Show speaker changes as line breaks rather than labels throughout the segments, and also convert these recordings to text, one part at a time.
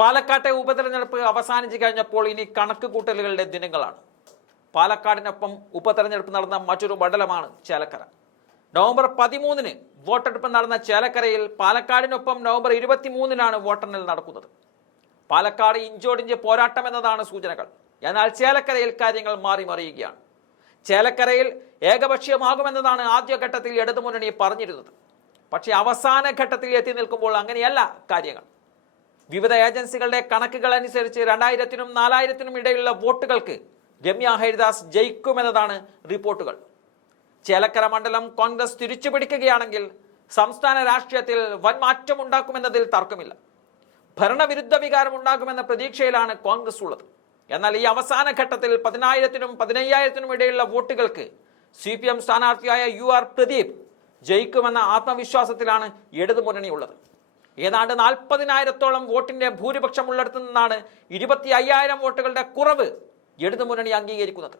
പാലക്കാട്ടെ ഉപതെരഞ്ഞെടുപ്പ് അവസാനിച്ചു കഴിഞ്ഞപ്പോൾ ഇനി കണക്ക് കൂട്ടലുകളുടെ ദിനങ്ങളാണ്. പാലക്കാടിനൊപ്പം ഉപതെരഞ്ഞെടുപ്പ് നടന്ന മറ്റൊരു മണ്ഡലമാണ് ചേലക്കര. നവംബർ പതിമൂന്നിന് വോട്ടെടുപ്പ് നടന്ന ചേലക്കരയിൽ പാലക്കാടിനൊപ്പം നവംബർ ഇരുപത്തിമൂന്നിനാണ് വോട്ടെണ്ണൽ നടക്കുന്നത്. പാലക്കാട് ഇഞ്ചോടിഞ്ച് പോരാട്ടം എന്നതാണ് സൂചനകൾ. എന്നാൽ ചേലക്കരയിൽ കാര്യങ്ങൾ മാറി മറിയുകയാണ്. ചേലക്കരയിൽ ഏകപക്ഷീയമാകുമെന്നതാണ് ആദ്യഘട്ടത്തിൽ ഇടതുമുന്നണി പറഞ്ഞിരുന്നത്. പക്ഷേ അവസാന ഘട്ടത്തിൽ എത്തി നിൽക്കുമ്പോൾ അങ്ങനെയല്ല കാര്യങ്ങൾ. വിവിധ ഏജൻസികളുടെ കണക്കുകൾ അനുസരിച്ച് രണ്ടായിരത്തിനും നാലായിരത്തിനും ഇടയിലുള്ള വോട്ടുകൾക്ക് രമ്യ ഹരിദാസ് ജയിക്കുമെന്നതാണ് റിപ്പോർട്ടുകൾ. ചേലക്കര മണ്ഡലം കോൺഗ്രസ് തിരിച്ചുപിടിക്കുകയാണെങ്കിൽ സംസ്ഥാന രാഷ്ട്രീയത്തിൽ വൻ മാറ്റമുണ്ടാക്കുമെന്നതിൽ തർക്കമില്ല. ഭരണവിരുദ്ധ വികാരം ഉണ്ടാകുമെന്ന പ്രതീക്ഷയിലാണ് കോൺഗ്രസ് ഉള്ളത്. എന്നാൽ ഈ അവസാന ഘട്ടത്തിൽ പതിനായിരത്തിനും പതിനയ്യായിരത്തിനും ഇടയിലുള്ള വോട്ടുകൾക്ക് സി പി എം സ്ഥാനാർത്ഥിയായ യു ആർ പ്രദീപ് ജയിക്കുമെന്ന ആത്മവിശ്വാസത്തിലാണ് ഇടതുമുന്നണി ഉള്ളത് ഏതാണ്ട് നാൽപ്പതിനായിരത്തോളം വോട്ടിന്റെ ഭൂരിപക്ഷമുള്ളിടത്തു നിന്നാണ് ഇരുപത്തി അയ്യായിരം വോട്ടുകളുടെ കുറവ് ഇടതുമുന്നണി അംഗീകരിക്കുന്നത്.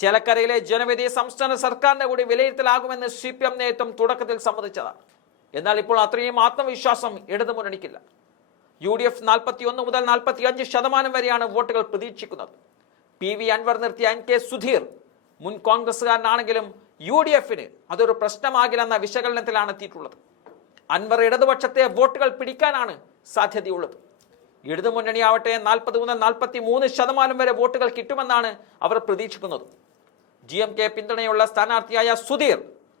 ചേലക്കരയിലെ ജനവിധി സംസ്ഥാന സർക്കാരിന്റെ കൂടി വിലയിരുത്തലാകുമെന്ന് സി പി എം നേതൃത്വം തുടക്കത്തിൽ സമ്മതിച്ചതാണ്. എന്നാൽ ഇപ്പോൾ അത്രയും ആത്മവിശ്വാസം ഇടതുമുന്നണിക്കില്ല. യു ഡി എഫ് നാൽപ്പത്തി ഒന്ന് മുതൽ നാൽപ്പത്തി അഞ്ച് ശതമാനം വരെയാണ് വോട്ടുകൾ പ്രതീക്ഷിക്കുന്നത്. പി വി അൻവർ നിർത്തിയ എൻ കെ സുധീർ മുൻ കോൺഗ്രസ്സുകാരനാണെങ്കിലും യു ഡി എഫിന് അതൊരു പ്രശ്നമാകില്ലെന്ന വിശകലനത്തിലാണ് എത്തിയിട്ടുള്ളത്. അൻവർ ഇടതുപക്ഷത്തെ വോട്ടുകൾ പിടിക്കാനാണ് സാധ്യതയുള്ളത്. ഇടതുമുന്നണി ആവട്ടെ നാൽപ്പത് മുതൽ നാൽപ്പത്തി മൂന്ന് ശതമാനം വരെ വോട്ടുകൾ കിട്ടുമെന്നാണ് അവർ പ്രതീക്ഷിക്കുന്നത്. ജി എം കെ പിന്തുണയുള്ള സ്ഥാനാർത്ഥിയായ സുധീർ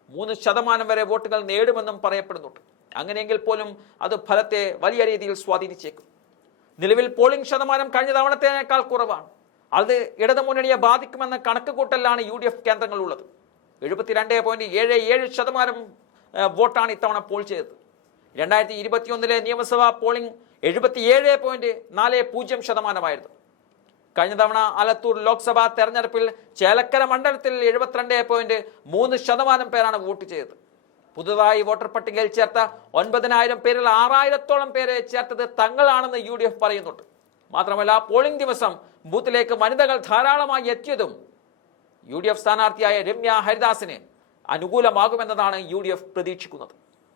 മൂന്ന് ശതമാനം വരെ വോട്ടുകൾ നേടുമെന്നും പറയപ്പെടുന്നുണ്ട്. അങ്ങനെയെങ്കിൽ പോലും അത് ഫലത്തെ വലിയ രീതിയിൽ സ്വാധീനിച്ചേക്കും. നിലവിൽ പോളിംഗ് ശതമാനം കഴിഞ്ഞ തവണത്തേക്കാൾ കുറവാണ്. അത് ഇടതുമുന്നണിയെ ബാധിക്കുമെന്ന കണക്കുകൂട്ടലാണ് യു ഡി എഫ് കേന്ദ്രങ്ങളുള്ളത്. എഴുപത്തിരണ്ട് പോയിന്റ് ഏഴ് ഏഴ് ശതമാനം വോട്ടാണ് ഇത്തവണ പോൾ ചെയ്തത്. രണ്ടായിരത്തി ഇരുപത്തിയൊന്നിലെ നിയമസഭാ പോളിംഗ് എഴുപത്തിയേഴ് പോയിന്റ് നാല് പൂജ്യം ശതമാനമായിരുന്നു. കഴിഞ്ഞ തവണ ആലത്തൂർ ലോക്സഭാ തെരഞ്ഞെടുപ്പിൽ ചേലക്കര മണ്ഡലത്തിൽ എഴുപത്തിരണ്ട് പോയിന്റ് മൂന്ന് ശതമാനം പേരാണ് വോട്ട് ചെയ്തത്. പുതുതായി വോട്ടർ പട്ടികയിൽ ചേർത്ത ഒൻപതിനായിരം പേരിൽ ആറായിരത്തോളം പേരെ ചേർത്തത് തങ്ങളാണെന്ന് യു ഡി എഫ് പറയുന്നുണ്ട്. മാത്രമല്ല പോളിംഗ് ദിവസം ബൂത്തിലേക്ക് വനിതകൾ ധാരാളമായി എത്തിയതും യു ഡി എഫ് സ്ഥാനാർത്ഥിയായ രമ്യ ഹരിദാസിന് അനുകൂലമാകുമെന്നതാണ് യു ഡി എഫ് പ്രതീക്ഷിക്കുന്നത്.